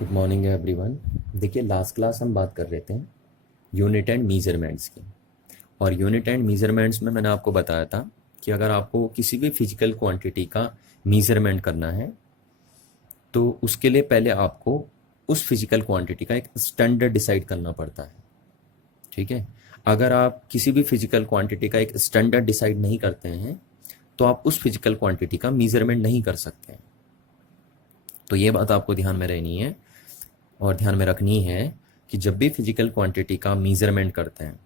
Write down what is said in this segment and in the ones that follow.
Good morning everyone. देखिए, last class हम बात कर रहे थे यूनिट एंड मीज़रमेंट्स की। और यूनिट एंड मीज़रमेंट्स में मैंने आपको बताया था कि अगर आपको किसी भी फिजिकल क्वांटिटी का मीज़रमेंट करना है तो उसके लिए पहले आपको उस फिजिकल क्वांटिटी का एक स्टैंडर्ड डिसाइड करना पड़ता है। ठीक है। अगर आप किसी भी फिजिकल क्वांटिटी का एक स्टैंडर्ड डिसाइड नहीं करते हैं तो आप उस फिजिकल क्वांटिटी का मीज़रमेंट नहीं कर सकते हैं। तो ये बात आपको ध्यान में रहनी है और ध्यान में रखनी है कि जब भी फिजिकल क्वांटिटी का मीज़रमेंट करते हैं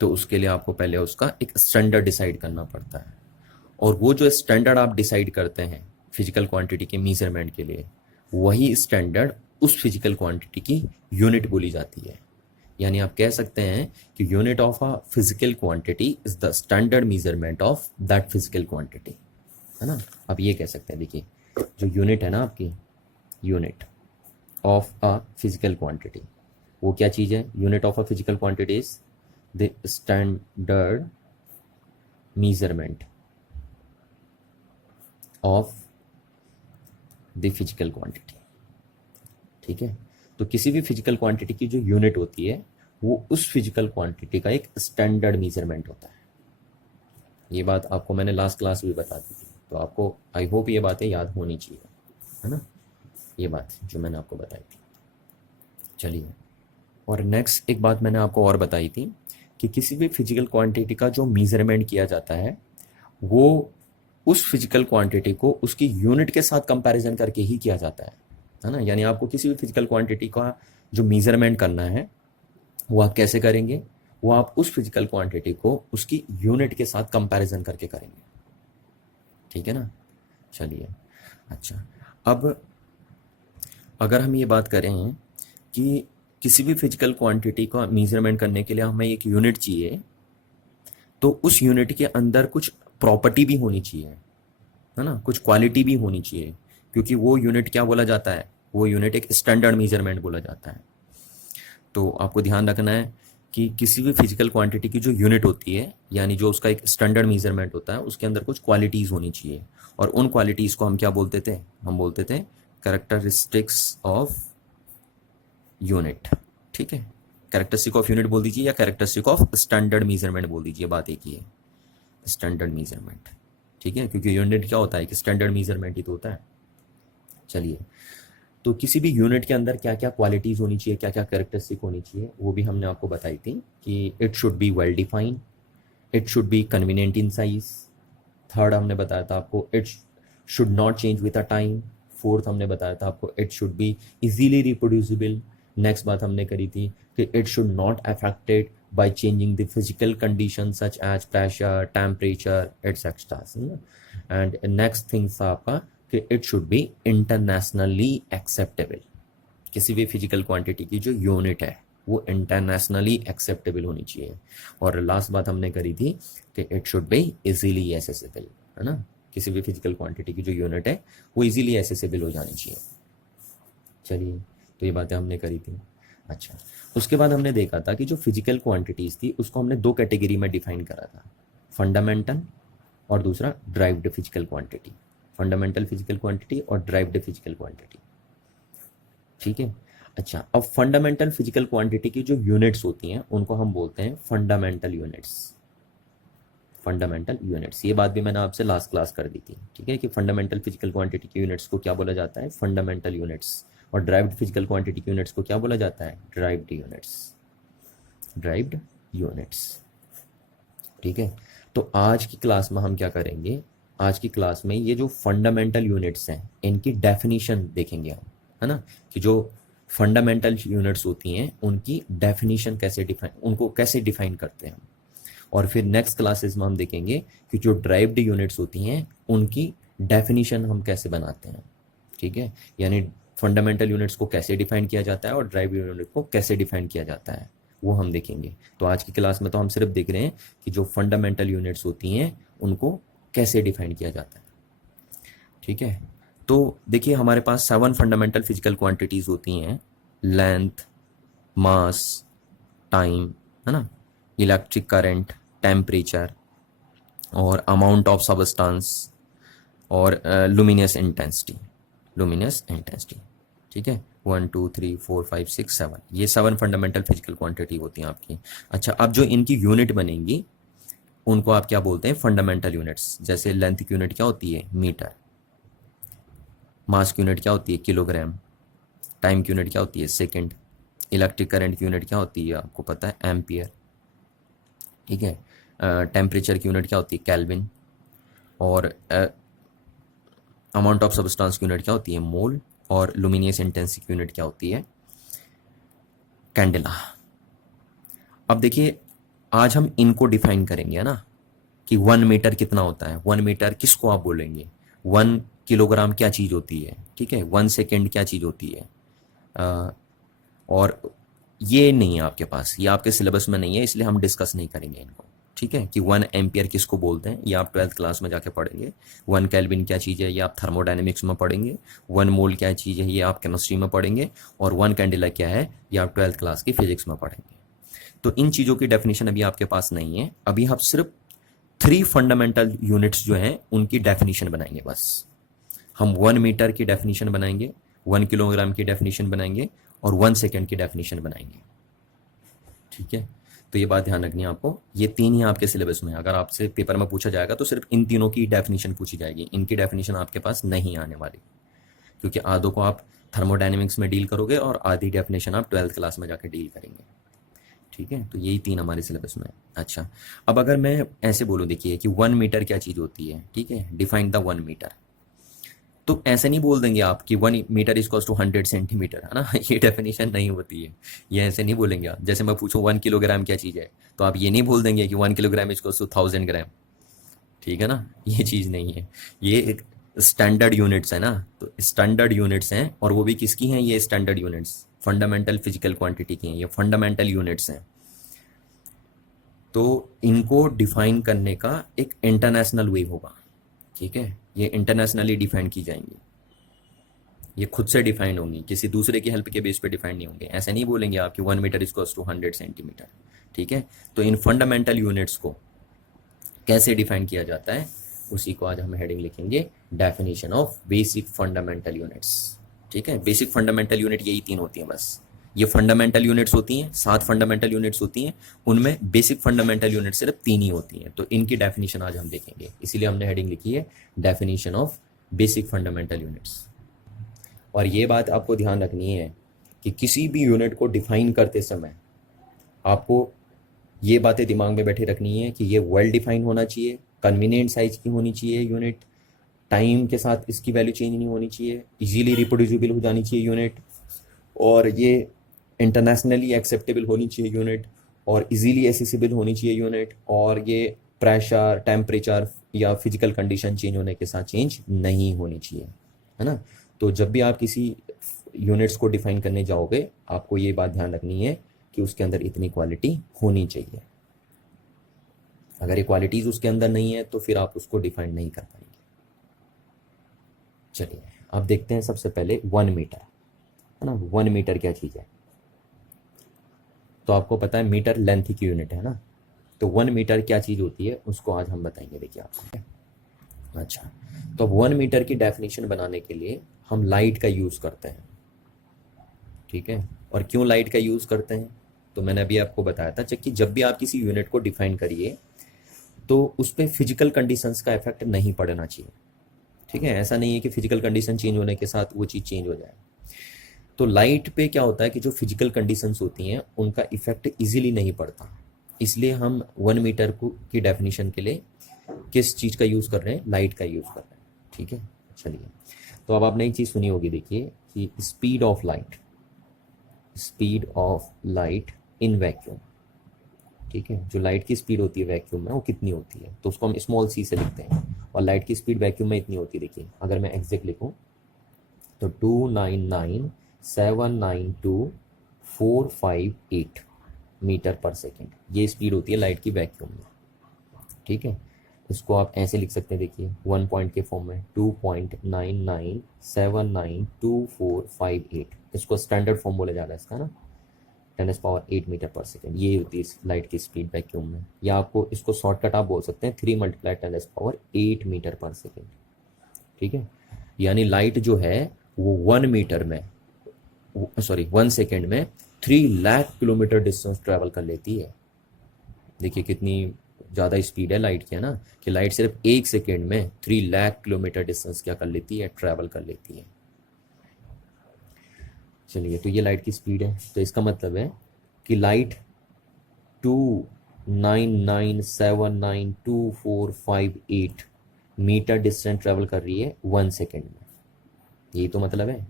तो उसके लिए आपको पहले उसका एक स्टैंडर्ड डिसाइड करना पड़ता है। और वो जो स्टैंडर्ड आप डिसाइड करते हैं फिजिकल क्वांटिटी के मीज़रमेंट के लिए, वही स्टैंडर्ड उस फिजिकल क्वांटिटी की यूनिट बोली जाती है। यानी आप कह सकते हैं कि unit of a physical quantity is the standard measurement of that physical quantity, है ना। आप ये कह सकते हैं। देखिए, जो यूनिट है ना आपकी, unit of a physical quantity, वो क्या चीज़ है? Unit of a physical quantity is the standard measurement of the physical quantity. ठीक है। तो किसी भी फिजिकल क्वांटिटी की जो यूनिट होती है वो उस फिजिकल क्वांटिटी का एक स्टैंडर्ड मीजरमेंट होता है। ये बात आपको मैंने लास्ट क्लास में बता दी थी, तो आपको आई होप ये बातें याद होनी चाहिए, है ना, ये बात जो मैंने आपको बताई थी। चलिए, और नेक्स्ट एक बात मैंने आपको और बताई थी कि किसी भी फिजिकल क्वांटिटी का जो मीज़रमेंट किया जाता है वो उस फिजिकल क्वांटिटी को उसकी यूनिट के साथ कंपैरिजन करके ही किया जाता है ना। यानी आपको किसी भी फिजिकल क्वांटिटी का जो मीज़रमेंट करना है वो आप कैसे करेंगे? वो आप उस फिजिकल क्वांटिटी को उसकी यूनिट के साथ कंपैरिजन करके करेंगे। ठीक है ना। चलिए, अच्छा, अब अगर हम ये बात करें कि किसी भी फिजिकल क्वांटिटी का मीज़रमेंट करने के लिए हमें एक यूनिट चाहिए, तो उस यूनिट के अंदर कुछ प्रॉपर्टी भी होनी चाहिए, है ना, कुछ क्वालिटी भी होनी चाहिए, क्योंकि वो यूनिट क्या बोला जाता है? वो यूनिट एक स्टैंडर्ड मीज़रमेंट बोला जाता है। तो आपको ध्यान रखना है कि किसी भी फिजिकल क्वांटिटी की जो यूनिट होती है, यानी जो उसका एक स्टैंडर्ड मीज़रमेंट होता है, उसके अंदर कुछ क्वालिटीज़ होनी चाहिए। और उन क्वालिटीज़ को हम क्या बोलते थे? हम बोलते थे कैरेक्टरिस्टिक्स ऑफ यूनिट। ठीक है। कैरेक्टरिस्टिक ऑफ यूनिट बोल दीजिए या कैरेक्टरिस्टिक ऑफ स्टैंडर्ड मीजरमेंट बोल दीजिए, बात एक ही है, स्टैंडर्ड मीजरमेंट। ठीक है, क्योंकि यूनिट क्या होता है कि स्टैंडर्ड मीजरमेंट ही तो होता है। चलिए, तो किसी भी यूनिट के अंदर क्या क्या क्वालिटीज़ होनी चाहिए, क्या क्या कैरेक्टरिस्टिक होनी चाहिए, वो भी हमने आपको बताई थी कि it should be well defined, it should be convenient in size. Third हमने बताया था आपको it should not change with a time. Fourth हमने बताया था आपको it should be easily reproducible. Next बात हमने करी थी कि it should not affected by changing the physical condition such as pressure, temperature etcetera. And next thing था आपका कि it should be internationally acceptable. किसी भी फिजिकल क्वांटिटी की जो यूनिट है वो इंटरनेशनली एक्सेप्टेबल होनी चाहिए। और लास्ट बात हमने करी थी कि it should be easily accessible, है ना। किसी भी फिजिकल क्वांटिटी की जो यूनिट है वो इजीली एसेसिबल हो जानी चाहिए। चलिए, तो ये बातें हमने करी थी। अच्छा, उसके बाद हमने देखा था कि जो फिजिकल क्वांटिटीज़ थी उसको हमने दो कैटेगरी में डिफाइन करा था, फंडामेंटल और दूसरा derived physical quantity. Fundamental physical quantity और ड्राइव्ड फिजिकल क्वांटिटी। ठीक है। अच्छा, अब फंडामेंटल फिजिकल क्वांटिटी की जो यूनिट्स होती हैं उनको हम बोलते हैं फंडामेंटल यूनिट्स। फंडामेंटल यूनिट्स, ये बात भी मैंने आपसे लास्ट क्लास कर दी थी। ठीक है, कि फंडामेंटल फिजिकल क्वांटिटी की यूनिट्स को क्या बोला जाता है? Fundamental units. और ड्राइव्ड फिजिकल क्वांटिटी की यूनिट्स को क्या बोला जाता है? Derived units. Derived units. ठीक है। तो आज की क्लास में हम क्या करेंगे? आज की क्लास में ये जो फंडामेंटल यूनिट्स हैं इनकी डेफिनेशन देखेंगे हम, है ना, कि जो फंडामेंटल यूनिट्स होती हैं उनकी डेफिनेशन कैसे डिफाइन, उनको कैसे डिफाइन करते हैं। और फिर नेक्स्ट क्लासेस में हम देखेंगे कि जो ड्राइव्ड यूनिट्स होती हैं उनकी डेफिनेशन हम कैसे बनाते हैं। ठीक है, यानी फंडामेंटल यूनिट्स को कैसे डिफाइन किया जाता है और ड्राइव्ड यूनिट को कैसे डिफाइन किया जाता है, वो हम देखेंगे। तो आज की क्लास में तो हम सिर्फ देख रहे हैं कि जो फंडामेंटल यूनिट्स होती हैं उनको कैसे डिफाइन किया जाता है। ठीक है। तो देखिए, हमारे पास 7 फंडामेंटल फिजिकल क्वांटिटीज होती हैं, लेंथ, मास, टाइम, है ना, इलेक्ट्रिक करंट, टेम्परेचर और अमाउंट ऑफ सबस्टेंस और लुमिनस इंटेंसिटी। Luminous intensity. ठीक है, 1 2 3 4 5 6 7, ये 7 फंडामेंटल फिजिकल क्वांटिटी होती हैं आपकी। अच्छा, अब जो इनकी यूनिट बनेंगी उनको आप क्या बोलते हैं, फंडामेंटल यूनिट्स। जैसे लेंथ की यूनिट क्या होती है, मीटर। मास की यूनिट क्या होती है, किलोग्राम। टाइम की यूनिट क्या होती है, सेकंड। इलेक्ट्रिक करंट की यूनिट क्या होती है, आपको पता है, एम्पियर। ठीक है, टेम्परेचर की यूनिट क्या होती है, केल्विन। और अमाउंट ऑफ सब्सटेंस की यूनिट क्या होती है, मोल। और लुमिनियस इंटेंसिटी की यूनिट क्या होती है, कैंडेला। अब देखिए, आज हम इनको डिफाइन करेंगे, है ना, कि 1 मीटर कितना होता है। 1 मीटर किसको आप बोलेंगे, 1 किलोग्राम क्या चीज़ होती है, ठीक है, 1 सेकेंड क्या चीज़ होती है। और ये नहीं है आपके पास, ये आपके सिलेबस में नहीं है, इसलिए हम डिस्कस नहीं करेंगे इनको। ठीक है, कि 1 एम्पियर किसको बोलते हैं, ये आप 12th क्लास में जाके पढ़ेंगे। 1 केल्विन क्या चीज़ है, ये आप थर्मोडायनेमिक्स में पढ़ेंगे। 1 मोल क्या चीज़ है, ये आप केमिस्ट्री में पढ़ेंगे। और 1 कैंडेला क्या है, ये आप 12th क्लास की फिजिक्स में पढ़ेंगे। तो इन चीज़ों की डेफिनेशन अभी आपके पास नहीं है। अभी हम सिर्फ 3 फंडामेंटल यूनिट्स जो हैं उनकी डेफिनेशन बनाएंगे बस। हम 1 मीटर की डेफिनेशन बनाएंगे, 1 किलोग्राम की डेफिनेशन बनाएंगे, और 1 सेकेंड की डेफिनेशन बनाएंगे। ठीक है, तो ये बात ध्यान रखनी है आपको। ये 3 ही आपके सिलेबस में है। अगर आपसे पेपर में पूछा जाएगा तो सिर्फ इन तीनों की डेफिनेशन पूछी जाएगी, इनकी डेफिनेशन आपके पास नहीं आने वाली, क्योंकि आधों को आप थर्मोडायनेमिक्स में डील करोगे और आधी डेफिनेशन आप 12th क्लास में जाकर डील करेंगे। ठीक है, तो यही 3 हमारे सिलेबस में है। अच्छा, अब अगर मैं ऐसे बोलूँ, देखिए कि 1 मीटर क्या चीज़ होती है, ठीक है, डिफाइन द 1 मीटर। तो ऐसे नहीं बोल देंगे आप कि 1 मीटर इज टू 100 सेंटीमीटर, है ना। ये डेफिनेशन नहीं होती है, ये ऐसे नहीं बोलेंगे आप। जैसे मैं पूछूं 1 किलोग्राम क्या चीज़ है, तो आप ये नहीं बोल देंगे कि 1 किलोग्राम इज टू 1000 ग्राम। ठीक है ना, ये चीज़ नहीं है। ये एक स्टैंडर्ड यूनिट्स है ना, तो स्टैंडर्ड यूनिट्स हैं, और वो भी किसकी हैं, ये standard units fundamental physical quantity की हैं, ये फंडामेंटल यूनिट्स हैं। तो इनको डिफाइन करने का एक इंटरनेशनल वे होगा। ठीक है, ये इंटरनेशनली डिफाइन की जाएंगी, ये खुद से डिफाइन होंगी, किसी दूसरे की हेल्प के बेस पे डिफाइन नहीं होंगे। ऐसे नहीं बोलेंगे आप कि 1 मीटर इज टू 100 सेंटीमीटर। ठीक है, तो इन फंडामेंटल यूनिट्स को कैसे डिफाइन किया जाता है, उसी को आज हम हेडिंग लिखेंगे, definition of basic fundamental units. ठीक है, बेसिक फंडामेंटल यूनिट यही 3 होती हैं बस। ये फंडामेंटल यूनिट्स होती हैं, 7 फंडामेंटल यूनिट्स होती हैं, उनमें बेसिक फंडामेंटल यूनिट सिर्फ 3 ही होती हैं। तो इनकी डेफिनेशन आज हम देखेंगे, इसीलिए हमने हेडिंग लिखी है definition of basic fundamental units. और ये बात आपको ध्यान रखनी है कि किसी भी यूनिट को डिफाइन करते समय आपको ये बातें दिमाग में बैठे रखनी है कि ये वेल डिफाइन होना चाहिए, कन्वीनियंट साइज की होनी चाहिए यूनिट, टाइम के साथ इसकी वैल्यू चेंज नहीं होनी चाहिए, इजीली रिप्रोड्यूसिबल हो जानी चाहिए यूनिट, और ये इंटरनेशनली एक्सेप्टेबल होनी चाहिए यूनिट, और इजीली एसेसिबल होनी चाहिए यूनिट, और ये प्रेशर, टेम्परेचर या फिजिकल कंडीशन चेंज होने के साथ चेंज नहीं होनी चाहिए, है ना। तो जब भी आप किसी यूनिट्स को डिफाइन करने जाओगे, आपको ये बात ध्यान रखनी है कि उसके अंदर इतनी क्वालिटी होनी चाहिए। अगर ये क्वालिटीज उसके अंदर नहीं है तो फिर आप उसको डिफाइन नहीं कर पाएंगे। चलिए, अब देखते हैं सबसे पहले 1 मीटर, है ना। 1 मीटर क्या चीज़ है, तो आपको पता है मीटर लेंथ की यूनिट है ना। तो 1 मीटर क्या चीज़ होती है उसको आज हम बताएंगे, देखिए आपको। अच्छा, तो अब 1 मीटर की डेफिनेशन बनाने के लिए हम लाइट का यूज़ करते हैं। ठीक है, और क्यों लाइट का यूज़ करते हैं, तो मैंने अभी आपको बताया था कि जब भी आप किसी यूनिट को डिफाइन करिए तो उस पर फिजिकल कंडीशंस का इफेक्ट नहीं पड़ना चाहिए। ठीक है, ऐसा नहीं है कि फिजिकल कंडीशन चेंज होने के साथ वो चीज़ चेंज हो जाए। तो लाइट पे क्या होता है कि जो फिजिकल कंडीशंस होती हैं उनका इफेक्ट इजीली नहीं पड़ता, इसलिए हम 1 मीटर को की डेफिनेशन के लिए किस चीज़ का यूज़ कर रहे हैं, लाइट का यूज़ कर रहे हैं। ठीक है, चलिए, तो अब आपने एक चीज़ सुनी होगी, देखिए कि speed of light in vacuum. ठीक है, जो लाइट की स्पीड होती है वैक्यूम में वो कितनी होती है, तो उसको हम स्मॉल सी से लिखते हैं, और लाइट की स्पीड वैक्यूम में इतनी होती है। देखिए, अगर मैं एग्जैक्ट लिखूं तो 299,792,458 मीटर पर सेकेंड, ये स्पीड होती है लाइट की वैक्यूम में। ठीक है, इसको आप ऐसे लिख सकते हैं, देखिए 1 पॉइंट के फॉर्म में 2.99792458, इसको स्टैंडर्ड फॉर्म बोला जा रहा है इसका ना, 10⁻⁸ मीटर पर सेकेंड, ये होती है लाइट की स्पीड वैक्यूम में। या आपको इसको शॉर्टकट आप बोल सकते हैं 3 × 10⁸ मीटर पर सेकेंड। ठीक है, यानी लाइट जो है वो 1 मीटर में सॉरी 1 सेकेंड में 3 लाख किलोमीटर डिस्टेंस ट्रैवल कर लेती है। देखिए कितनी ज़्यादा स्पीड है लाइट की, है ना, कि लाइट सिर्फ 1 सेकेंड में 3 लाख किलोमीटर डिस्टेंस क्या कर लेती है, ट्रैवल कर लेती है। चलिए, तो ये लाइट की स्पीड है। तो इसका मतलब है कि लाइट 299792458 मीटर डिस्टेंस ट्रैवल कर रही है 1 सेकेंड में। यही तो मतलब है,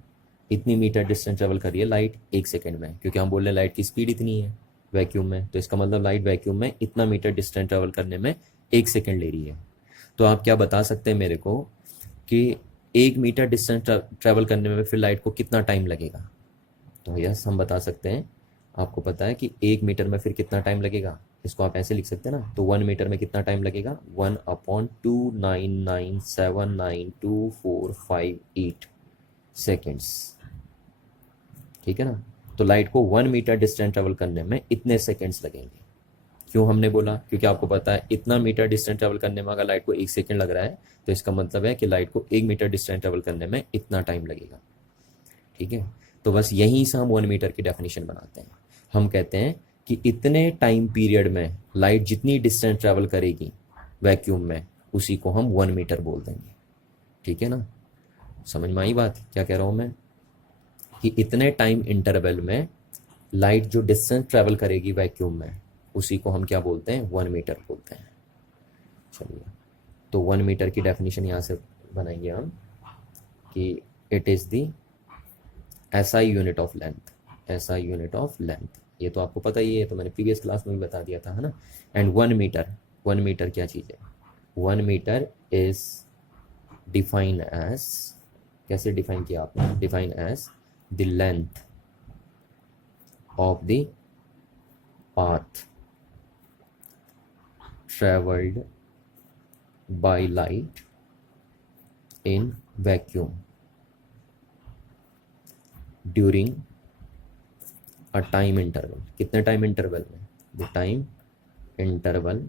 इतनी मीटर डिस्टेंस ट्रैवल कर रही है लाइट 1 सेकेंड में, क्योंकि हम बोल रहे हैं लाइट की स्पीड इतनी है वैक्यूम में। तो इसका मतलब लाइट वैक्यूम में इतना मीटर डिस्टेंस ट्रैवल करने में 1 सेकेंड ले रही है। तो आप क्या बता सकते हैं मेरे को कि 1 मीटर डिस्टेंस ट्रैवल करने में फिर लाइट को कितना टाइम लगेगा? तो यस, हम बता सकते हैं। आपको पता है कि 1 मीटर में फिर कितना टाइम लगेगा, इसको आप ऐसे लिख सकते हैं ना। तो 1 मीटर में कितना टाइम लगेगा, 1/299792458 सेकेंड्स। ठीक है ना। तो लाइट को 1 मीटर डिस्टेंस ट्रेवल करने में इतने सेकेंड्स लगेंगे। क्यों हमने बोला? क्योंकि आपको पता है इतना मीटर डिस्टेंस ट्रेवल करने में अगर लाइट को 1 सेकेंड लग रहा है, तो इसका मतलब है कि लाइट को 1 मीटर डिस्टेंस ट्रेवल करने में इतना टाइम लगेगा। ठीक है। तो बस यहीं से हम 1 मीटर की डेफिनेशन बनाते हैं। हम कहते हैं कि इतने टाइम पीरियड में लाइट जितनी डिस्टेंस ट्रैवल करेगी वैक्यूम में, उसी को हम 1 मीटर बोल देंगे। ठीक है ना। समझ में आई बात क्या कह रहा हूँ मैं? कि इतने टाइम इंटरवल में लाइट जो डिस्टेंस ट्रैवल करेगी वैक्यूम में, उसी को हम क्या बोलते हैं, 1 मीटर बोलते हैं। चलिए, तो 1 मीटर की डेफिनेशन यहाँ से बनाएंगे हम कि it is the SI unit of length. SI unit of length, ये तो आपको पता ही है, तो मैंने प्रीवियस क्लास में भी बता दिया था, है ना। एंड 1 मीटर क्या चीज़ है? 1 मीटर इज डिफाइन एज, कैसे डिफाइन किया आपने? Define as the length of the path travelled by light in vacuum during a time interval. कितने टाइम इंटरवल में? The time interval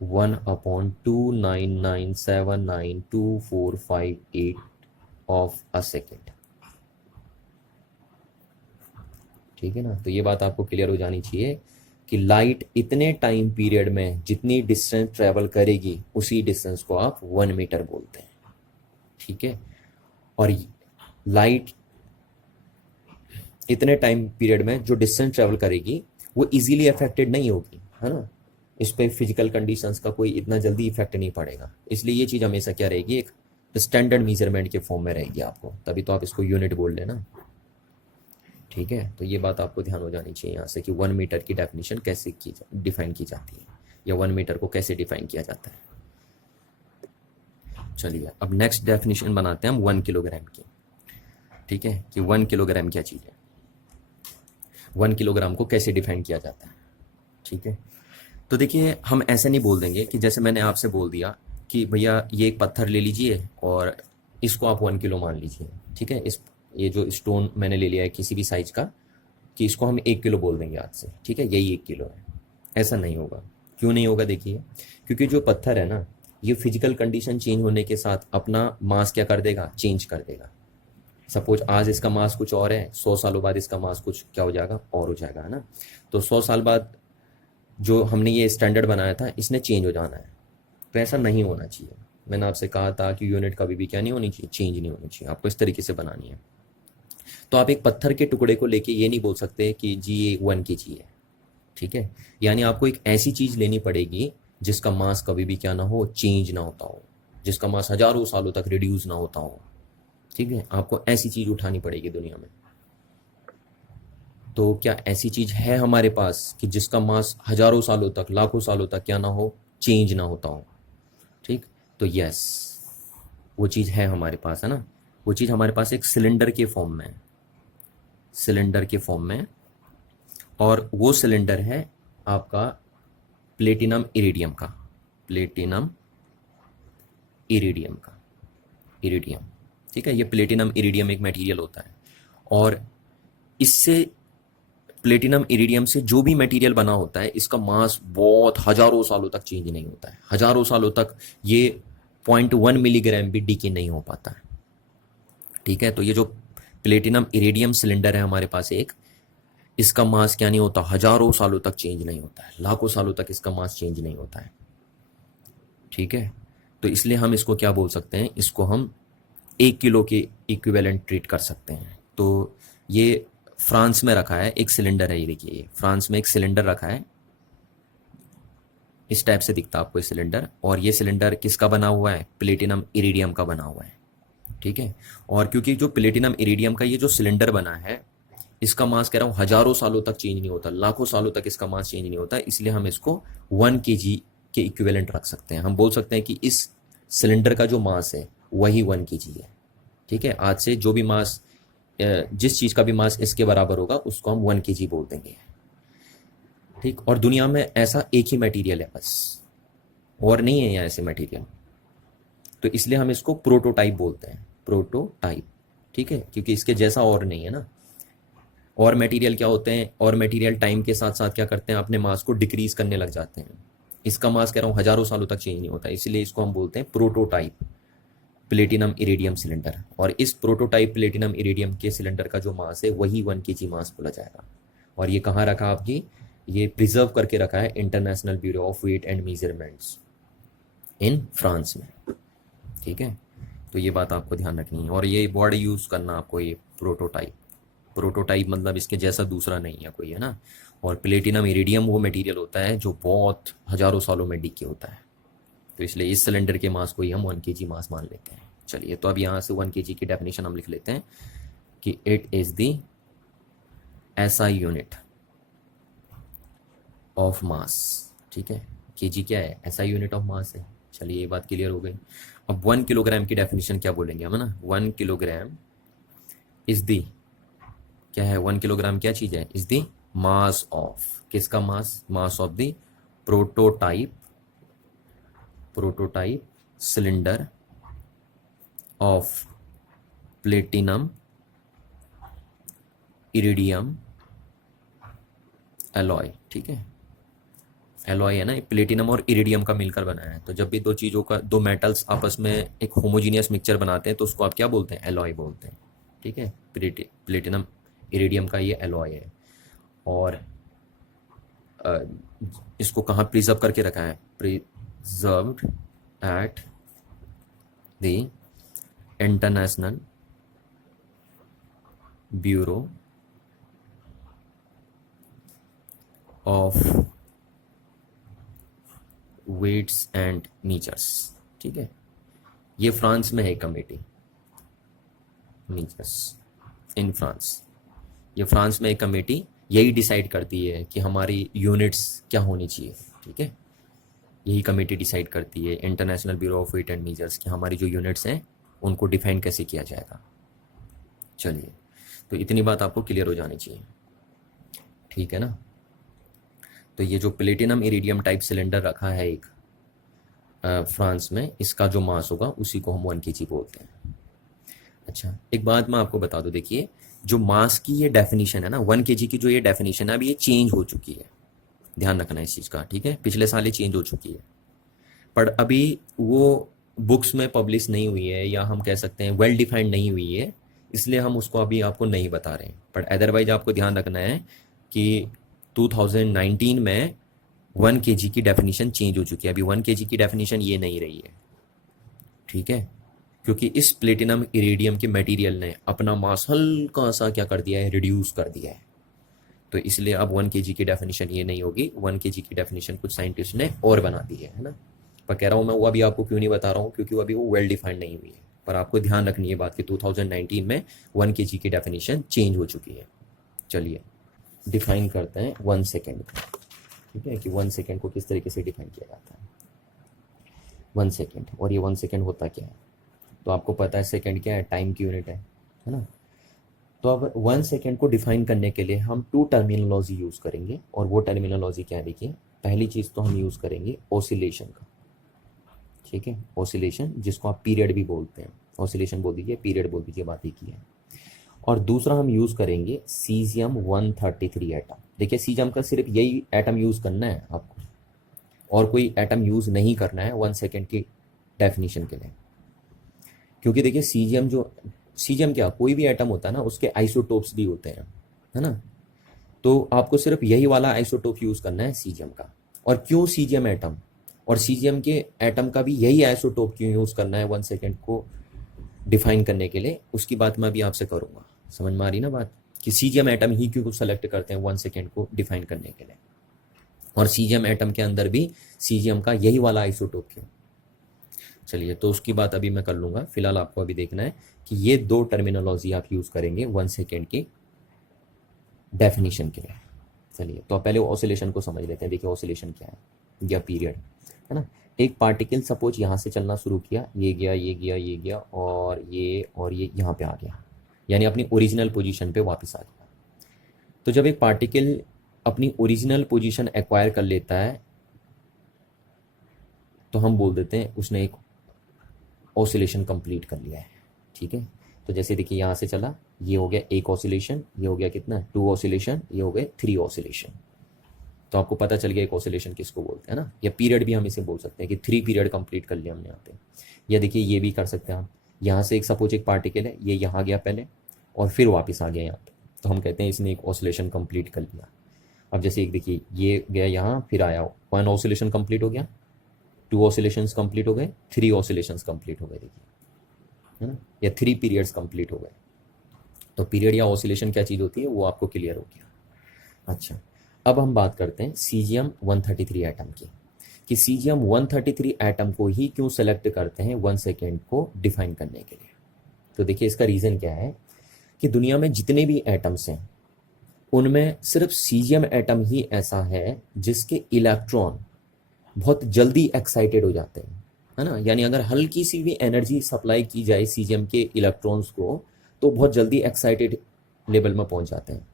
1/299792458 of a second. ठीक है ना। तो ये बात आपको क्लियर हो जानी चाहिए कि लाइट इतने टाइम पीरियड में जितनी डिस्टेंस ट्रेवल करेगी, उसी डिस्टेंस को आप 1 मीटर बोलते हैं। ठीक है। और लाइट इतने टाइम पीरियड में जो डिस्टेंस ट्रेवल करेगी वो इजीली अफेक्टेड नहीं होगी, है ना। इस पे फिजिकल कंडीशंस का कोई इतना जल्दी इफेक्ट नहीं पड़ेगा। इसलिए ये चीज़ हमेशा क्या रहेगी, एक स्टैंडर्ड मेजरमेंट के फॉर्म में रहेगी आपको, तभी तो आप इसको यूनिट बोल लेना। ठीक है। तो ये बात आपको ध्यान हो जानी चाहिए यहाँ से कि 1 मीटर की डेफिनेशन कैसे डिफाइन की जाती है, या 1 मीटर को कैसे डिफाइन किया जाता है। चलिए, अब नेक्स्ट डेफिनेशन बनाते हैं हम 1 किलोग्राम की। ठीक है, कि 1 किलोग्राम क्या चीज़ है, 1 किलोग्राम को कैसे डिफाइन किया जाता है। ठीक है। तो देखिए, हम ऐसे नहीं बोल देंगे कि जैसे मैंने आपसे बोल दिया कि भैया ये एक पत्थर ले लीजिए और इसको आप 1 किलो मान लीजिए। ठीक है। ये जो स्टोन मैंने ले लिया है किसी भी साइज का, कि इसको हम 1 किलो बोल देंगे आज से। ठीक है, यही 1 किलो है। ऐसा नहीं होगा। क्यों नहीं होगा? देखिए, क्योंकि जो पत्थर है ना, ये फिजिकल कंडीशन चेंज होने के साथ अपना मास क्या कर देगा, चेंज कर देगा। सपोज आज इसका मास कुछ और है, 100 सालों बाद इसका मास कुछ क्या हो जाएगा, और हो जाएगा, है ना। तो 100 साल बाद जो हमने ये स्टैंडर्ड बनाया था, इसने चेंज हो जाना है। तो ऐसा नहीं होना चाहिए। मैंने आपसे कहा था कि यूनिट कभी भी क्या नहीं होनी चाहिए, चेंज नहीं होनी चाहिए। आपको इस तरीके से बनानी है। तो आप एक पत्थर के टुकड़े को लेके ये नहीं बोल सकते कि जी ये 1 kg है। ठीक है। यानी आपको एक ऐसी चीज लेनी पड़ेगी जिसका मास कभी भी क्या ना हो, चेंज ना होता हो, जिसका मास हजारों सालों तक रिड्यूस ना होता हो। ठीक है। आपको ऐसी चीज उठानी पड़ेगी दुनिया में। तो क्या ऐसी चीज है हमारे पास कि जिसका मास हजारों सालों तक, लाखों सालों तक क्या ना हो, चेंज ना होता हो? ठीक। तो यस, वो चीज है हमारे पास, है ना। वो चीज हमारे पास एक सिलेंडर के फॉर्म में है, सिलेंडर के फॉर्म में। और वो सिलेंडर है आपका प्लेटिनम इरिडियम का, प्लेटिनम इरिडियम का, इरिडियम। ठीक है। ये प्लेटिनम इरिडियम एक मटेरियल होता है, और इससे प्लेटिनम इरिडियम से जो भी मटेरियल बना होता है, इसका मास बहुत हजारों सालों तक चेंज नहीं होता है। हजारों सालों तक ये 0.1 मिलीग्राम भी डीके नहीं हो पाता है। ठीक है। तो ये जो प्लेटिनम इरेडियम सिलेंडर है हमारे पास एक, इसका मास क्या नहीं होता, हजारों सालों तक चेंज नहीं होता है, लाखों सालों तक इसका मास चेंज नहीं होता है। ठीक है, तो इसलिए हम इसको क्या बोल सकते हैं, इसको हम 1 किलो के इक्विवेलेंट ट्रीट कर सकते हैं। तो ये फ्रांस में रखा है एक सिलेंडर है, ये देखिए, ये फ्रांस में एक सिलेंडर रखा है, इस टाइप से दिखता है आपको ये सिलेंडर, और ये सिलेंडर किसका बना हुआ है, प्लेटिनम इरिडियम का बना हुआ है। ठीक है, और क्योंकि जो प्लेटिनम इरिडियम का ये जो सिलेंडर बना है, इसका मास कह रहा हूँ हजारों सालों तक चेंज नहीं होता, लाखों सालों तक इसका मास चेंज नहीं होता, इसलिए हम इसको 1 kg के इक्विवेलेंट रख सकते हैं। हम बोल सकते हैं कि इस सिलेंडर का जो मास है वही 1 kg है। ठीक है, आज से जो भी मास, जिस चीज़ का भी मास इसके बराबर होगा उसको हम 1 kg बोल देंगे। ठीक, और दुनिया में ऐसा एक ही मटेरियल है बस, और नहीं है यहाँ ऐसे मटेरियल, तो इसलिए हम इसको प्रोटोटाइप बोलते हैं, प्रोटोटाइप। ठीक है, क्योंकि इसके जैसा और नहीं है ना। और मटेरियल क्या होते हैं, और मटेरियल टाइम के साथ साथ क्या करते हैं, अपने मास को डिक्रीज करने लग जाते हैं। इसका मास कह रहा हूँ हजारों सालों तक चेंज नहीं होता, इसलिए इसको हम बोलते हैं प्रोटोटाइप प्लेटिनम इरेडियम सिलेंडर। और इस प्रोटोटाइप प्लेटिनम इरेडियम के सिलेंडर का जो मास है वही 1 kg मास बोला जाएगा। और ये कहाँ रखा आपकी, ये प्रिजर्व करके रखा है international bureau of weight and measurements in France में। ठीक है, तो ये बात आपको ध्यान रखनी है। और ये वर्ड यूज़ करना आपको, ये प्रोटोटाइप, प्रोटोटाइप मतलब इसके जैसा दूसरा नहीं है कोई, है ना। और प्लेटिनम इरिडियम वो मटेरियल होता है जो बहुत हजारों सालों में डीके होता है, तो इसलिए इस सिलेंडर के मास को ही हम 1 kg मास मान लेते हैं। चलिए, तो अब यहाँ से 1 kg की डेफिनेशन हम लिख लेते हैं कि it is the SI unit of mass. ठीक है, kg क्या है, SI यूनिट ऑफ मास है। चलिए, ये बात क्लियर हो गई। अब 1 किलोग्राम की डेफिनेशन क्या बोलेंगे हम, है ना। 1 किलोग्राम इज दी, क्या है, 1 किलोग्राम क्या चीज़ है, इज दी मास ऑफ, किसका mass, mass of the prototype, prototype cylinder of platinum iridium alloy. ठीक है, एलॉय है ना, प्लेटिनम और इरिडियम का मिलकर बना है, तो जब भी दो चीज़ों का, दो मेटल्स आपस में एक होमोजीनियस मिक्सचर बनाते हैं तो उसको आप क्या बोलते हैं, एलॉय बोलते हैं। ठीक है, प्लेटिनम इरिडियम का ये एलॉय है। और इसको कहाँ प्रिजर्व करके रखा है, preserved at the international bureau of weights and measures. ठीक है, ये फ्रांस में है कमेटी, मीजर्स इन फ्रांस, ये फ्रांस में एक कमेटी यही डिसाइड करती है कि हमारी यूनिट्स क्या होनी चाहिए। ठीक है, यही कमेटी डिसाइड करती है, international bureau of weight and measures, कि हमारी जो यूनिट्स हैं उनको डिफाइन कैसे किया जाएगा। चलिए, तो इतनी बात आपको क्लियर हो जानी चाहिए। ठीक है ना। तो ये जो प्लेटिनम इरिडियम टाइप सिलेंडर रखा है एक फ्रांस में, इसका जो मास होगा उसी को हम 1 kg बोलते हैं। अच्छा, एक बात मैं आपको बता दूं, देखिए, जो मास की ये डेफिनेशन है ना, 1 kg की जो ये डेफिनेशन है, अभी ये चेंज हो चुकी है, ध्यान रखना इस चीज़ का। ठीक है, पिछले साल ये चेंज हो चुकी है, पर अभी वो बुक्स में पब्लिश नहीं हुई है, या हम कह सकते हैं वेल डिफाइंड नहीं हुई है, इसलिए हम उसको अभी आपको नहीं बता रहे हैं। पर अदरवाइज आपको ध्यान रखना है कि 2019 में 1 kg की डेफिनेशन चेंज हो चुकी है, अभी 1 kg की डेफिनेशन ये नहीं रही है। ठीक है, क्योंकि इस प्लेटिनम इरिडियम के मटेरियल ने अपना मास हल्का सा क्या कर दिया है, रिड्यूस कर दिया है, तो इसलिए अब 1 kg की डेफिनेशन ये नहीं होगी। 1 kg की डेफिनेशन कुछ साइंटिस्ट ने और बना दी है ना। पर कह रहा हूँ मैं, वो अभी आपको क्यों नहीं बता रहा हूँ, क्योंकि वो अभी वो वेल डिफाइंड नहीं हुई है। पर आपको ध्यान रखनी है बात कि 2019 में 1 kg की डेफिनेशन चेंज हो चुकी है। चलिए, डिफाइन करते हैं 1 सेकेंड को। ठीक है, कि 1 सेकेंड को किस तरीके से डिफाइन किया जाता है, 1 सेकेंड। और ये 1 सेकेंड होता क्या है, तो आपको पता है सेकेंड क्या है, टाइम की यूनिट है ना। तो अब 1 सेकेंड को डिफाइन करने के लिए हम 2 टर्मिनोलॉजी यूज़ करेंगे, और वो टर्मिनोलॉजी क्या है, देखिए, पहली चीज़ तो हम यूज़ करेंगे ओसिलेशन का। ठीक है, ओसिलेशन, जिसको आप पीरियड भी बोलते हैं, ओसिलेशन बोल दीजिए, पीरियड बोल दीजिए, बात एक ही है। और दूसरा हम यूज़ करेंगे सीजियम 133 एटम। देखिए, सीजियम का सिर्फ यही एटम यूज़ करना है आपको, और कोई एटम यूज़ नहीं करना है 1 सेकेंड की डेफिनेशन के लिए, क्योंकि देखिए सीजियम जो सीजीएम क्या, कोई भी एटम होता है ना उसके आइसोटोप्स भी होते हैं, है ना। तो आपको सिर्फ यही वाला आइसोटोप यूज करना है सीजीएम का। और क्यों सीजीएम एटम, और सीजीएम के एटम का भी यही आइसोटोप क्यों यूज करना है 1 सेकेंड को डिफाइन करने के लिए, उसकी बात मैं अभी आपसे करूंगा। समझ में आ रही ना बात, कि सीजीएम एटम ही क्यों सेलेक्ट करते हैं 1 सेकेंड को डिफाइन करने के लिए, और सीजीएम एटम के अंदर भी सीजीएम का यही वाला आइसोटोप क्यों। चलिए, तो उसकी बात अभी मैं कर लूंगा। फिलहाल आपको अभी देखना है कि ये दो टर्मिनोलॉजी आप यूज करेंगे 1 सेकेंड की डेफिनेशन के लिए। चलिए, तो पहले ऑसिलेशन को समझ लेते हैं। देखिए ऑसिलेशन क्या है, या पीरियड, है ना। एक पार्टिकल सपोज यहाँ से चलना शुरू किया, ये गया ये गया ये गया और ये यहाँ पे आ गया, यानी अपनी ओरिजिनल पोजीशन पे वापस आ गया। तो जब एक पार्टिकल अपनी ओरिजिनल पोजीशन एक्वायर कर लेता है तो हम बोल देते हैं उसने एक ऑसिलेशन कंप्लीट कर लिया है। ठीक है, तो जैसे देखिए यहाँ से चला, ये हो गया एक ऑसिलेशन, ये हो गया कितना 2 ऑसिलेशन, ये हो गए 3 ऑसिलेशन। तो आपको पता चल गया एक ऑसिलेशन किसको बोलते हैं ना, या पीरियड भी हम इसे बोल सकते हैं कि 3 पीरियड कंप्लीट कर लिया हमने यहाँ पे। या देखिए ये भी कर सकते हैं आप, यहाँ से एक सपोज एक पार्टिकल है, ये यहाँ गया पहले और फिर वापस आ गया यहाँ पे, तो हम कहते हैं इसने एक ऑसिलेशन कंप्लीट कर लिया। अब जैसे एक देखिए ये गया यहाँ फिर आया, 1 ऑसिलेशन कंप्लीट हो गया, 2 ऑसिलेशंस कंप्लीट हो गए, 3 ऑसिलेशंस कंप्लीट हो गए, देखिए, है ना, या 3 पीरियड्स कंप्लीट हो गए। तो पीरियड या ऑसिलेशन क्या चीज़ होती है वो आपको क्लियर हो गया। अच्छा, अब हम बात करते हैं सीजियम 133 एटम की, कि सीजियम 133 एटम को ही क्यों सेलेक्ट करते हैं 1 सेकेंड को डिफाइन करने के लिए। तो देखिए इसका रीज़न क्या है, कि दुनिया में जितने भी एटम्स हैं उनमें सिर्फ सीजियम एटम ही ऐसा है जिसके इलेक्ट्रॉन बहुत जल्दी एक्साइटेड हो जाते हैं, है ना। यानी अगर हल्की सी भी एनर्जी सप्लाई की जाए सीजियम के इलेक्ट्रॉन्स को तो बहुत जल्दी एक्साइटेड लेवल में पहुंच जाते हैं।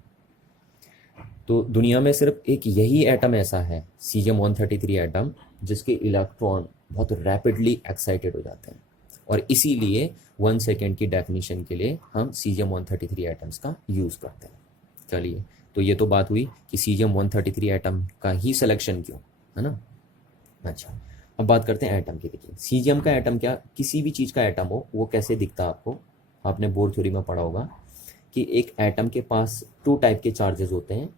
तो दुनिया में सिर्फ एक यही एटम ऐसा है सीजियम 133 एटम जिसके इलेक्ट्रॉन बहुत रैपिडली एक्साइटेड हो जाते हैं, और इसीलिए 1 सेकेंड की डेफिनेशन के लिए हम सीजियम 133 एटम्स का यूज़ करते हैं। चलिए, तो ये तो बात हुई कि सीजियम 133 एटम का ही सिलेक्शन क्यों, है ना। अच्छा, अब बात करते हैं एटम की। देखिए सीजियम का एटम क्या, किसी भी चीज़ का एटम हो वो कैसे दिखता है आपको, आपने बोर थ्योरी में पढ़ा होगा कि एक एटम के पास 2 टाइप के चार्जेस होते हैं,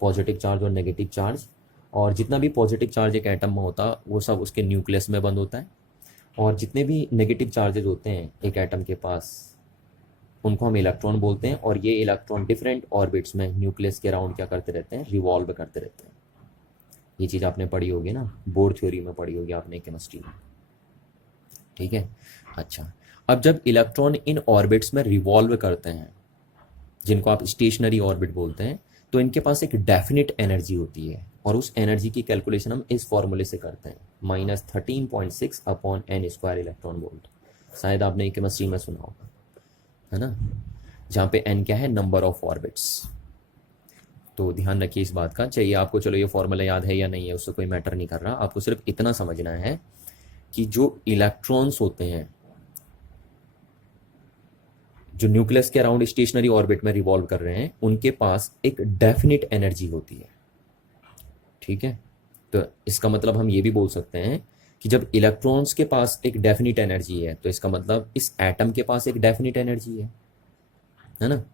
पॉजिटिव चार्ज और नेगेटिव चार्ज। और जितना भी पॉजिटिव चार्ज एक एटम में होता वो सब उसके न्यूक्लियस में बंद होता है, और जितने भी नेगेटिव चार्जेस होते हैं एक एटम के पास उनको हम इलेक्ट्रॉन बोलते हैं, और ये इलेक्ट्रॉन डिफरेंट ऑर्बिट्स में न्यूक्लियस के अराउंड क्या करते रहते हैं, रिवॉल्व करते रहते हैं। ये चीज़ आपने पढ़ी होगी ना, बोर थ्योरी में पढ़ी होगी आपने केमिस्ट्री में। ठीक है, अच्छा, अब जब इलेक्ट्रॉन इन ऑर्बिट्स में रिवॉल्व करते हैं जिनको आप स्टेशनरी ऑर्बिट बोलते हैं, तो इनके पास एक डेफिनिट एनर्जी होती है, और उस एनर्जी की कैलकुलेशन हम इस फॉर्मूले से करते हैं, -13.6 अपॉन n² इलेक्ट्रॉन वोल्ट। शायद आपने केमिस्ट्री में सुना होगा, है ना, जहाँ पे n क्या है, नंबर ऑफ ऑर्बिट्स। तो ध्यान रखिए इस बात का, चाहिए आपको चलो ये फॉर्मूला याद है या नहीं है उससे कोई मैटर नहीं कर रहा, आपको सिर्फ इतना समझना है कि जो इलेक्ट्रॉन्स होते हैं जो न्यूक्लियस के अराउंड स्टेशनरी ऑर्बिट में रिवॉल्व कर रहे हैं उनके पास एक डेफिनिट एनर्जी होती है। ठीक है, तो इसका मतलब हम ये भी बोल सकते हैं कि जब इलेक्ट्रॉन्स के पास एक डेफिनिट एनर्जी है तो इसका मतलब इस एटम के पास एक डेफिनिट एनर्जी है ना।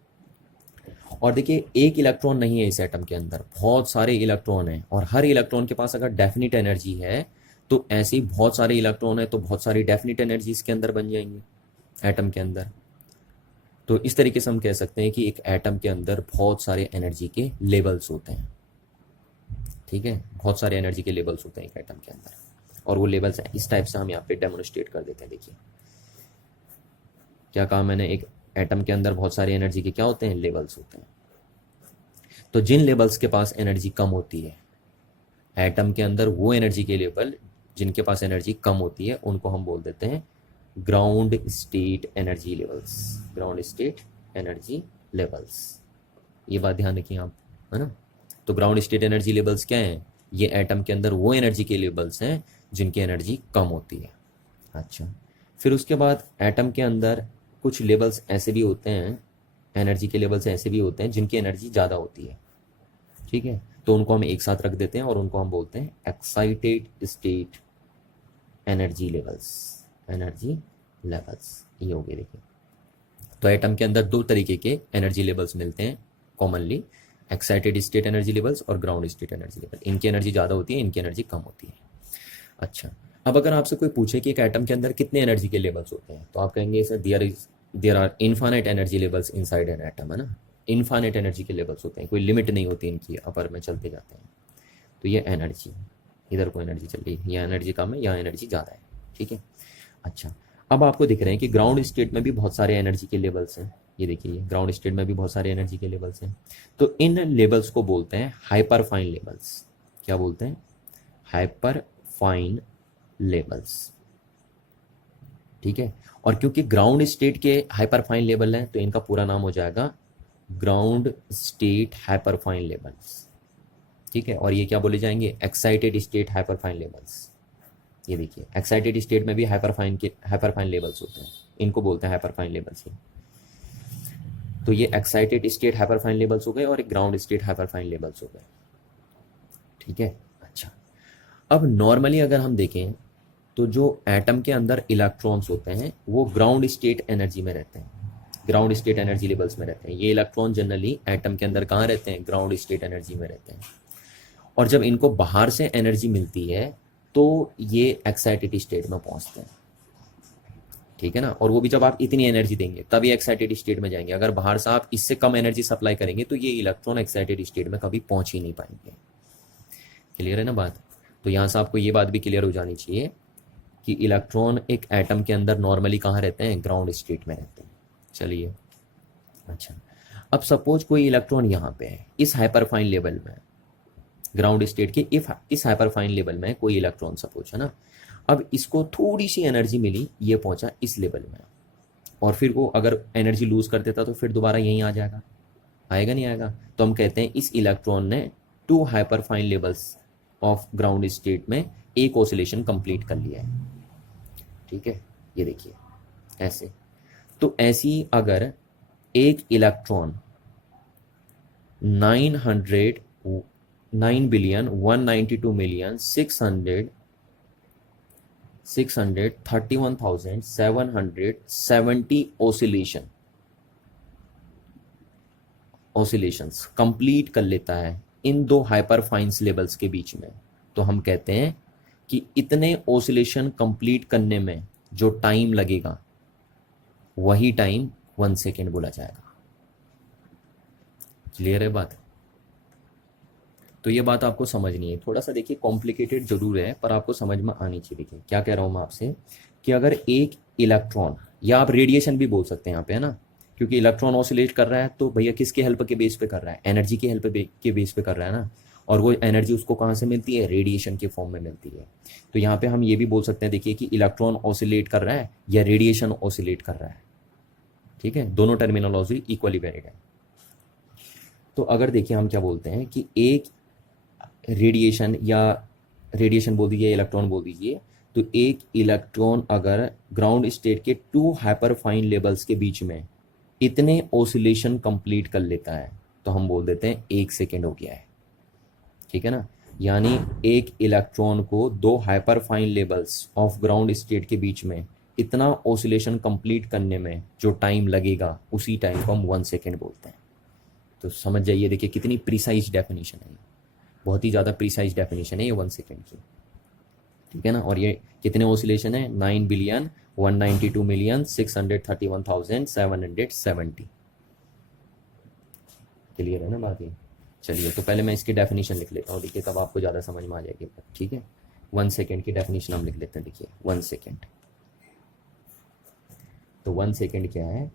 और देखिए एक इलेक्ट्रॉन नहीं है इस एटम के अंदर, बहुत सारे इलेक्ट्रॉन हैं, और हर इलेक्ट्रॉन के पास अगर डेफिनिट एनर्जी है तो ऐसे ही बहुत सारे इलेक्ट्रॉन है तो बहुत सारी डेफिनिट एनर्जी इसके अंदर बन जाएंगी एटम के अंदर। तो इस तरीके से हम कह सकते हैं कि एक एटम के अंदर बहुत सारे एनर्जी के लेवल्स होते हैं। ठीक है, बहुत सारे एनर्जी के लेवल्स होते हैं एक एटम के अंदर, और वो लेवल्स इस टाइप से हम यहाँ पे डेमोन्स्ट्रेट कर देते हैं। देखिए क्या कहा मैंने, एक एटम के अंदर बहुत सारी एनर्जी के क्या होते हैं, लेवल्स होते हैं। तो जिन लेवल्स के पास एनर्जी कम होती है एटम के अंदर, वो एनर्जी के लेवल जिनके पास एनर्जी कम होती है उनको हम बोल देते हैं ground state energy levels. Ground state energy levels, ये बात ध्यान रखिए आप, है ना। तो ग्राउंड स्टेट एनर्जी लेवल्स क्या हैं, ये एटम के अंदर वो एनर्जी के लेवल्स हैं जिनकी एनर्जी कम होती है। अच्छा, फिर उसके बाद एटम के अंदर कुछ लेवल्स ऐसे भी होते हैं, एनर्जी के लेवल्स ऐसे भी होते हैं जिनकी एनर्जी ज़्यादा होती है। ठीक है, तो उनको हम एक साथ रख देते हैं और उनको हम बोलते हैं excited state energy levels. Energy levels ये हो गए। देखिए, तो एटम के अंदर दो तरीके के एनर्जी लेवल्स मिलते हैं commonly, excited state energy levels और ग्राउंड स्टेट एनर्जी लेवल। इनकी एनर्जी ज़्यादा होती है, इनकी एनर्जी कम होती है। अच्छा, अब अगर आपसे कोई पूछे कि एक एटम के अंदर कितने एनर्जी के लेवल्स होते हैं, तो आप कहेंगे sir there are infinite energy levels inside an atom, है ना। इनफाइनाइट एनर्जी के लेवल्स होते हैं, कोई लिमिट नहीं होती इनकी, अपर में चलते जाते हैं। तो ये एनर्जी, इधर कोई एनर्जी चल रही है, यहाँ एनर्जी कम है, यहाँ एनर्जी ज़्यादा है, ठीक है। अच्छा, अब आपको दिख रहे हैं कि ग्राउंड स्टेट में भी बहुत सारे एनर्जी के लेवल्स हैं। ये देखिए, ग्राउंड स्टेट में भी बहुत सारे एनर्जी के लेवल्स हैं। तो इन लेवल्स को बोलते हैं हाइपर फाइन लेवल्स। क्या बोलते हैं? हाइपर फाइन लेवल्स, ठीक है। और क्योंकि ग्राउंड स्टेट के हाइपर फाइन लेवल हैं, तो इनका पूरा नाम हो जाएगा ground state hyper fine levels, ठीक है। और ये क्या बोले जाएंगे? Excited state hyper fine levels. ये देखिए, एक्साइटेड स्टेट में भी हाइपर फाइन लेवल्स होते हैं, इनको बोलते हैं हाइपर फाइन लेवल्स ही। तो ये excited state hyper fine levels हो गए और एक ground state hyper fine levels हो गए, ठीक है। अच्छा, अब नॉर्मली अगर हम देखें तो जो एटम के अंदर इलेक्ट्रॉन्स होते हैं वो ग्राउंड स्टेट एनर्जी में रहते हैं, ग्राउंड स्टेट एनर्जी लेवल्स में रहते हैं। ये इलेक्ट्रॉन जनरली एटम के अंदर कहाँ रहते हैं? ग्राउंड स्टेट एनर्जी में रहते हैं। और जब इनको बाहर से एनर्जी मिलती है तो ये एक्साइटेड स्टेट में पहुंचते हैं, ठीक है ना। और वो भी जब आप इतनी एनर्जी देंगे तब ये एक्साइटेड स्टेट में जाएंगे। अगर बाहर से आप इससे कम एनर्जी सप्लाई करेंगे तो ये इलेक्ट्रॉन एक्साइटेड स्टेट में कभी पहुंच ही नहीं पाएंगे। क्लियर है ना बात? तो यहाँ से आपको ये बात भी क्लियर हो जानी चाहिए कि इलेक्ट्रॉन एक एटम के अंदर नॉर्मली कहाँ रहते हैं? ग्राउंड स्टेट में रहते हैं। चलिए, अच्छा, अब सपोज कोई इलेक्ट्रॉन यहाँ पे है इस हाइपरफाइन लेवल में, ग्राउंड स्टेट के इस हाइपरफाइन लेवल में कोई इलेक्ट्रॉन सपोज, है ना। अब इसको थोड़ी सी एनर्जी मिली, ये पहुंचा इस लेवल में, और फिर वो अगर एनर्जी लूज कर देता तो फिर दोबारा यहीं आ जाएगा, आएगा नहीं आएगा? तो हम कहते हैं इस इलेक्ट्रॉन ने 2 hyperfine levels of ground state में एक ऑसिलेशन कंप्लीट कर लिया है, ठीक है। ये देखिए ऐसे। तो ऐसी अगर एक इलेक्ट्रॉन 9,192,631,770 ऑसिलेशंस कंप्लीट कर लेता है इन दो हाइपरफाइंस लेवल्स के बीच में, तो हम कहते हैं कि इतने ऑसिलेशन कंप्लीट करने में जो टाइम लगेगा वही टाइम 1 सेकेंड बोला जाएगा। क्लियर है बात? तो ये बात आपको समझनी है। थोड़ा सा देखिए कॉम्प्लिकेटेड जरूर है पर आपको समझ में आनी चाहिए। देखिए क्या कह रहा हूं मैं आपसे कि अगर एक इलेक्ट्रॉन, या आप रेडिएशन भी बोल सकते हैं यहाँ पे, है ना, क्योंकि इलेक्ट्रॉन ऑसिलेट कर रहा है तो भैया किसके हेल्प के बेस पे कर रहा है? एनर्जी की हेल्प के बेस पे कर रहा है ना। और वो एनर्जी उसको कहाँ से मिलती है? रेडिएशन के फॉर्म में मिलती है। तो यहाँ पे हम ये भी बोल सकते हैं, देखिए, कि इलेक्ट्रॉन ऑसिलेट कर रहा है या रेडिएशन ऑसिलेट कर रहा है, ठीक है। दोनों टर्मिनोलॉजी इक्वली वैलिड है। तो अगर देखिए हम क्या बोलते हैं कि एक रेडिएशन, या रेडिएशन बोल दीजिए, इलेक्ट्रॉन बोल दीजिए, तो एक इलेक्ट्रॉन अगर ग्राउंड स्टेट के 2 हाइपरफाइन लेवल्स के बीच में इतने ऑसिलेशन कंप्लीट कर लेता है तो हम बोल देते हैं 1 सेकेंड हो गया है, ठीक है ना। यानी एक इलेक्ट्रॉन को 2 hyperfine levels of ground state के बीच में इतना ऑसिलेशन कंप्लीट करने में जो टाइम लगेगा उसी टाइम को हम 1 सेकेंड बोलते हैं। तो समझ जाइए, देखिए कितनी प्रिसाइज डेफिनेशन है, बहुत ही ज़्यादा प्रिसाइज डेफिनेशन है ये 1 सेकेंड की, ठीक है ना। और ये कितने ऑसिलेशन है? 9,192,631,770। क्लियर है ना बात ये? चलिए, तो पहले मैं इसकी डेफिनेशन लिख लेता हूँ, देखिए तब आपको ज़्यादा समझ में आ जाएगी, ठीक है। 1 सेकेंड की डेफिनेशन हम लिख लेते हैं। देखिए 1 सेकेंड, तो 1 सेकेंड क्या है?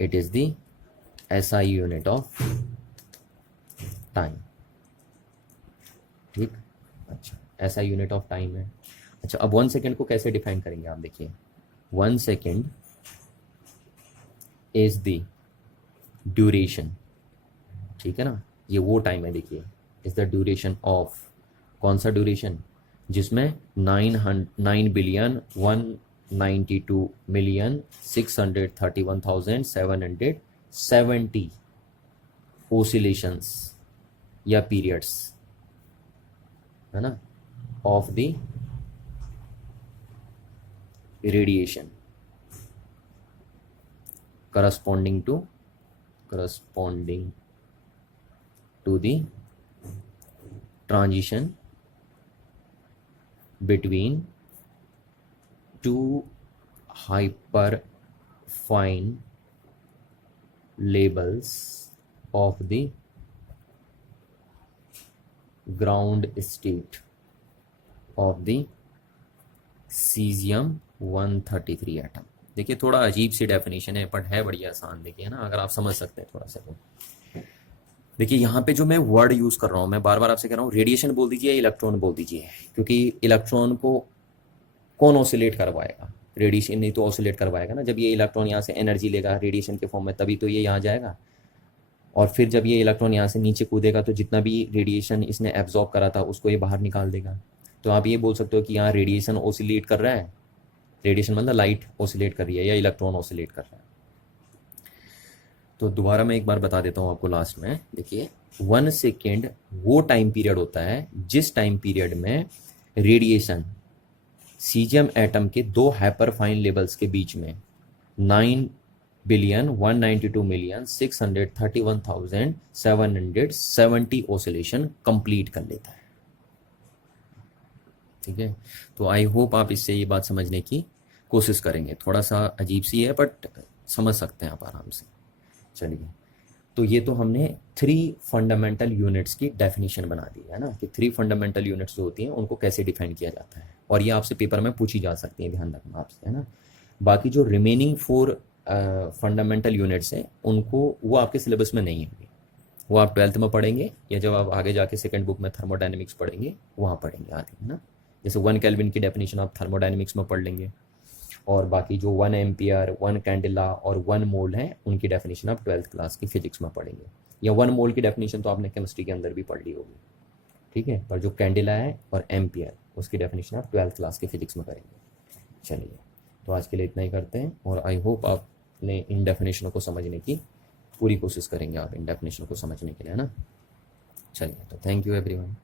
It is the SI unit of time, ठीक। अच्छा, ऐसा यूनिट ऑफ टाइम है। अच्छा, अब 1 सेकेंड को कैसे डिफाइन करेंगे आप? देखिए 1 सेकेंड इज द ड्यूरेशन, ठीक है ना। ये वो टाइम है, देखिए, इज द ड्यूरेशन ऑफ, कौन सा ड्यूरेशन? जिसमें 9,92,192,631,770 ओसिलेशंस या पीरियड्स, है ना, of the radiation corresponding to the transition between two hyperfine labels of the ground state of the cesium 133 atom. देखिए थोड़ा अजीब सी डेफिनेशन है बट है बड़ी आसान, देखिए ना, अगर आप समझ सकते हैं थोड़ा सा तो। देखिए यहाँ पे जो मैं वर्ड यूज कर रहा हूँ, मैं बार बार आपसे कह रहा हूँ रेडिएशन बोल दीजिए, इलेक्ट्रॉन बोल दीजिए, क्योंकि इलेक्ट्रॉन को कौन ऑसिलेट करवाएगा? रेडिएशन नहीं तो ऑसिलेट करवाएगा ना। जब ये इलेक्ट्रॉन यहाँ से एनर्जी लेगा रेडिएशन के फॉर्म में, तभी तो ये यहाँ जाएगा, और फिर जब ये इलेक्ट्रॉन यहाँ से नीचे कूदेगा तो जितना भी रेडिएशन इसने एब्जॉर्ब करा था उसको ये बाहर निकाल देगा। तो आप ये बोल सकते हो कि यहाँ रेडिएशन ऑसिलेट कर रहा है, रेडिएशन मतलब लाइट ऑसिलेट कर रही है या इलेक्ट्रॉन ऑसिलेट कर रहा है। तो दोबारा मैं एक बार बता देता हूँ आपको लास्ट में। देखिए 1 सेकेंड वो टाइम पीरियड होता है जिस टाइम पीरियड में रेडिएशन सीजियम एटम के दो हाइपरफाइन लेवल्स के बीच में 9,192,631,770 ऑसिलेशन कंप्लीट कर लेता है। ठीक है, तो आई होप आप इससे ये बात समझने की कोशिश करेंगे। थोड़ा सा अजीब सी है बट समझ सकते हैं आप आराम से। चलिए, तो ये तो हमने 3 फंडामेंटल यूनिट्स की डेफिनेशन बना दी है ना, कि 3 फंडामेंटल यूनिट्स जो होती हैं उनको कैसे डिफाइन किया जाता है, और ये आपसे पेपर में पूछी जा सकती है, ध्यान रखना आपसे, है ना। बाकी जो रिमेनिंग 4 फंडामेंटल यूनिट्स हैं उनको, वो आपके सिलेबस में नहीं होंगे, वो आप 12th में पढ़ेंगे या जब आप आगे जाके सेकंड बुक में थर्मोडायनेमिक्स पढ़ेंगे वहाँ पढ़ेंगे आगे, है ना। जैसे 1 केल्विन की डेफिनेशन आप थर्मोडायनेमिक्स में पढ़ लेंगे, और बाकी जो 1 एम्पियर 1 कैंडेला और 1 मोल है उनकी डेफिनेशन आप 12th क्लास की फिजिक्स में पढ़ेंगे, या 1 मोल की डेफिनेशन तो आपने केमिस्ट्री के अंदर भी पढ़ ली होगी। ठीक है, पर जो कैंडेला है और एम्पियर उसकी डेफिनेशन आप 12th क्लास की फिजिक्स में करेंगे। चलिए, तो आज के लिए इतना ही करते हैं, और आई होप आपने इन डेफिनेशनों को समझने की पूरी कोशिश करेंगे, आप इन डेफिनेशन को समझने के लिए, है ना। चलिए, तो थैंक यू एवरीवन।